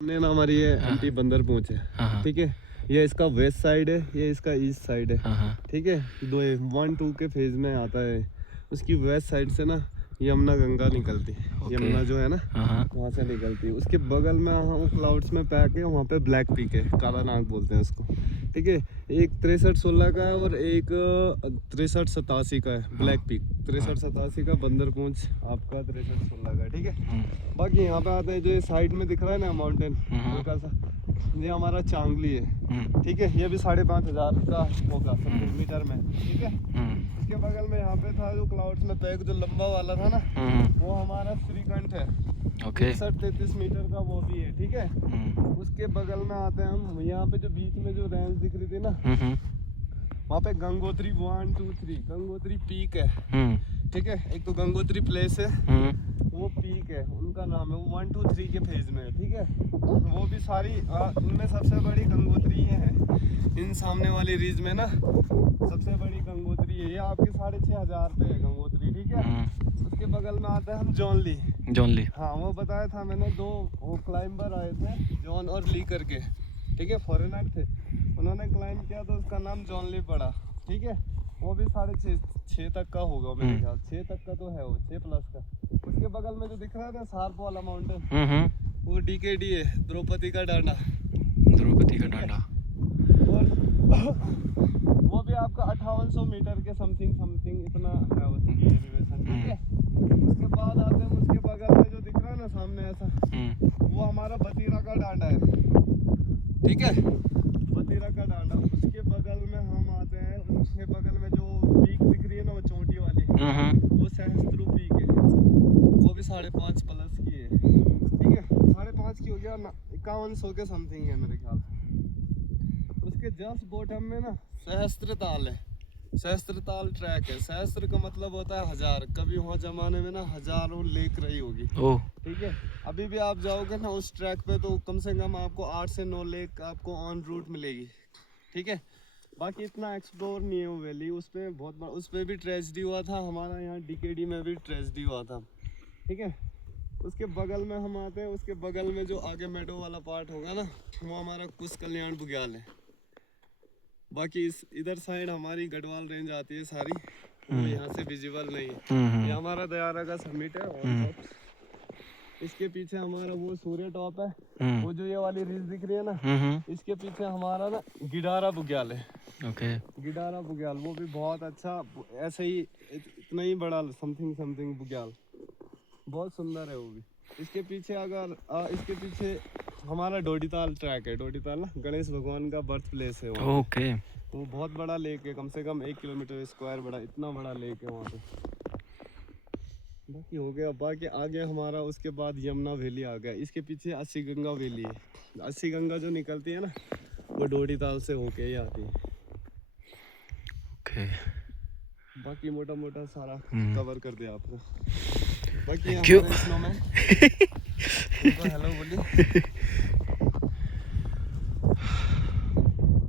हमने ना हमारी ये हाँ। एमपी बंदर पहुंचे। हाँ। ठीक है, ये इसका वेस्ट साइड है, ये इसका ईस्ट साइड है। हाँ। ठीक है, दो 1-2 के फेज में आता है। उसकी वेस्ट साइड से ना यमुना गंगा निकलती है। ओके। यमुना जो है ना हाँ। वहाँ से निकलती है। उसके बगल में वहाँ क्लाउड्स में पैक है, वहाँ पे ब्लैक पीक है, काला नाग बोलते हैं उसको। ठीक है, एक 63-16 का है और एक 63-87 का है ब्लैक पीक। 63-87 का बंदर पूंछ आपका 63-16 का। ठीक है, बाकी यहाँ पे आते हैं जो ये साइड में दिख रहा है ना माउंटेन हल्का सा, ये हमारा चांगली है। ठीक है, ये भी 5,500 का होगा मीटर में। ठीक है, इसके बगल में यहाँ पे था जो क्लाउड्स में पैक जो लंबा वाला था ना, वो हमारा श्रीकंठ है। ओके। 63 मीटर का वो भी है। ठीक है, उसके बगल में आते हैं हम, यहाँ पे जो बीच में जो रेंज दिख रही थी ना, वहाँ पे गंगोत्री 1, 2, 3 गंगोत्री पीक है। ठीक है, एक तो गंगोत्री प्लेस है, वो पीक है, उनका नाम है, वो 1, 2, 3 के फेज में है। ठीक है, वो भी सारी इनमें सबसे बड़ी गंगोत्री है। इन सामने वाली रीज में ना सबसे बड़ी गंगोत्री है, ये आपकी 6,500 पे है गंगोत्री। ठीक है, उसके बगल में आता है हम जॉन ली। हाँ, वो बताया था मैंने, दो वो क्लाइंबर आए थे, जॉन और ली करके। ठीक है, फॉरेनर थे, उन्होंने क्लाइंब किया तो उसका नाम जॉन ली पड़ा। ठीक है, वो भी 6.5 तक का होगा मेरे ख्याल, 6 तक का तो है, वो 6+ का। उसके बगल में जो दिख रहा है ना सार्प वाला माउंटेन, वो डीकेडी है, द्रौपदी का डांडा। और वो भी आपका 5800 मीटर के समथिंग इतना है उसकी एलिवेशन। ठीक है, उसके बाद आते हैं उसके बगल में जो दिख रहा है ना सामने ऐसा, वो हमारा बतीरा का डांडा है। ठीक है, बतीरा का डांडा। उसके बगल में हम आते हैं, उसके बगल में जो पीक दिख रही है ना वो चोटी वाली, वो सहस्त्रु पीक है, वो भी 5.5+ की है। ठीक है, 5.5 की हो गया ना, 5100 के समथिंग है मेरे ख्याल। उसके जस्ट बॉटम में ना सहस्त्रताल है, सहस्त्रताल ट्रैक है। सहस्त्र का मतलब होता है 1000, कभी वहाँ जमाने में ना हजारों लेक रही होगी। ठीक है, अभी भी आप जाओगे ना उस ट्रैक पे तो कम से कम आपको 8 से 9 लेक आपको ऑन रूट मिलेगी। ठीक है, बाकी इतना एक्सप्लोर नहीं है वो वैली, उस पर बहुत बड़ा, उस पर भी ट्रेजिडी हुआ था, हमारा यहाँ डीकेडी में भी ट्रेजिडी हुआ था। ठीक है, उसके बगल में हम आते हैं, उसके बगल में जो आगे मेडो वाला पार्ट होगा ना, वो हमारा कुछ कल्याण बुग्याल है। बाकी इस इधर साइड हमारी गढ़वाल रेंज आती है सारी, वो यहाँ से विजिबल नहीं है। ये हमारा दयारा का समिट है ऑन टॉप। इसके पीछे हमारा वो सूर्य टॉप है, वो जो ये वाली रीज दिख रही है ना, इसके पीछे हमारा ना गिडारा बुग्याल है। ओके। गिडारा बुग्याल वो भी बहुत अच्छा, ऐसे ही इतना ही बड़ा समथिंग बुग्याल, बहुत सुंदर है वो भी। इसके पीछे अगर इसके पीछे हमारा डोडीताल ट्रैक है। डोडीताल ना गणेश भगवान का बर्थ प्लेस है वहाँ पे। ओके। वो बहुत बड़ा लेक है, कम से कम 1 किलोमीटर स्क्वायर बड़ा, इतना बड़ा लेक है वहाँ पे। बाकी हो गया, बाकी आगे हमारा उसके बाद यमुना वैली आ गया। इसके पीछे 80 गंगा वैली है। 80 गंगा जो निकलती है ना, वो डोडीताल से होके ही आती है। ओके। बाकी मोटा मोटा सारा कवर कर दिया आपने। बाकी Thank you. हमारे स्नोमैन हेलो बोलिए।